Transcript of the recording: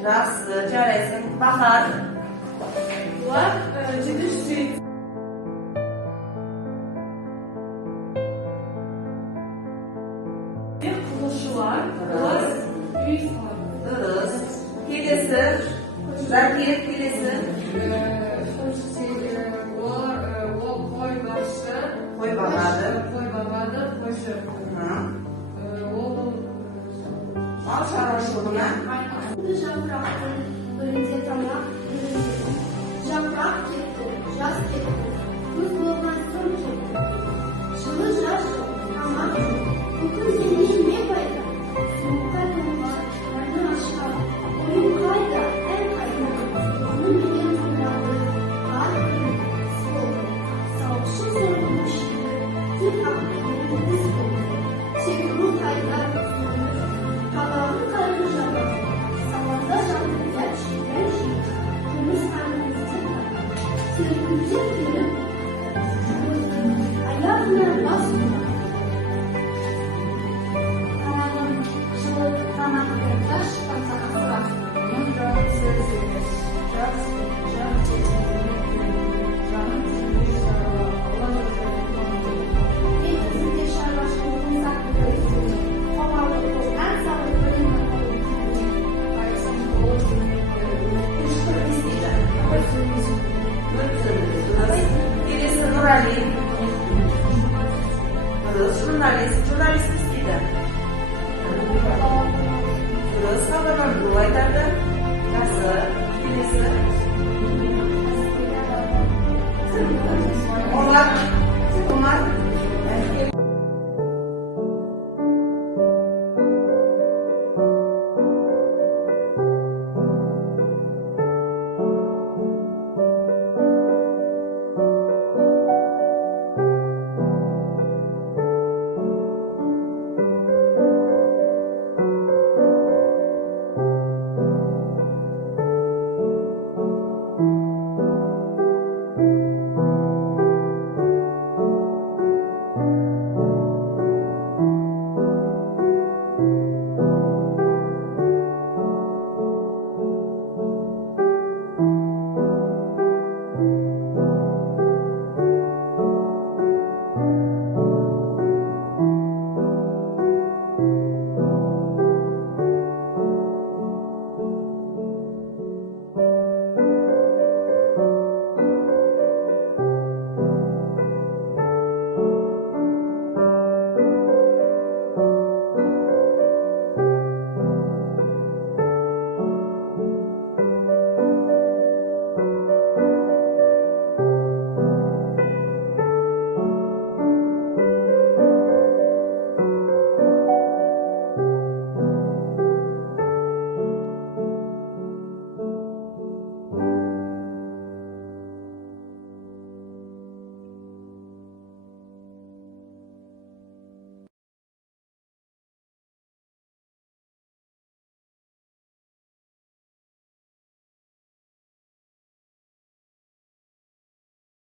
Жақсы, жарайсың. Бахар. Бұлар жетекші құрылысшылар. Бұлар үй салады. Дұрыс. Келесі. Ракет келесі. Ол қой бақшы. Қой бағады. Қой бағады, қойшы. Ол Мал шаруашылығына. Жапырақтың бірінде тамақ, бірінде жапырақ кетті, жаз кетті, күз болған соң кетті. Жылы жаз жоқ, тамақ жоқ, бүкіл сенен не пайда? Суыққа тоңған, қарны ашқан, ойын қайда, ән қайда? Оның менен тыңдады, ар күн, сол, сауықшы зорлың ішінде, тек ақылы біз болды. Секіру қайда, қалағын қайғы жабады. Салонда жанды дәт жейді, жұмыс қанымызды тапады. Серкілден келіп, аяғынан бас қарағым жылы тамақты таш пансақасыға. Мен жағы сөз емес, жас жаным сүймей шаруа, Алла жазады. Мен тізімде шаруашылығын сақылды өздері. Қомалы қозған салы білімі Қайсың болып жүрмек істейді. Келесі Нұрали. Дұрыс, журналист. Журналист істейді. Дұрыс, хабарландыру айтады. Жақсы. Келесі. Олар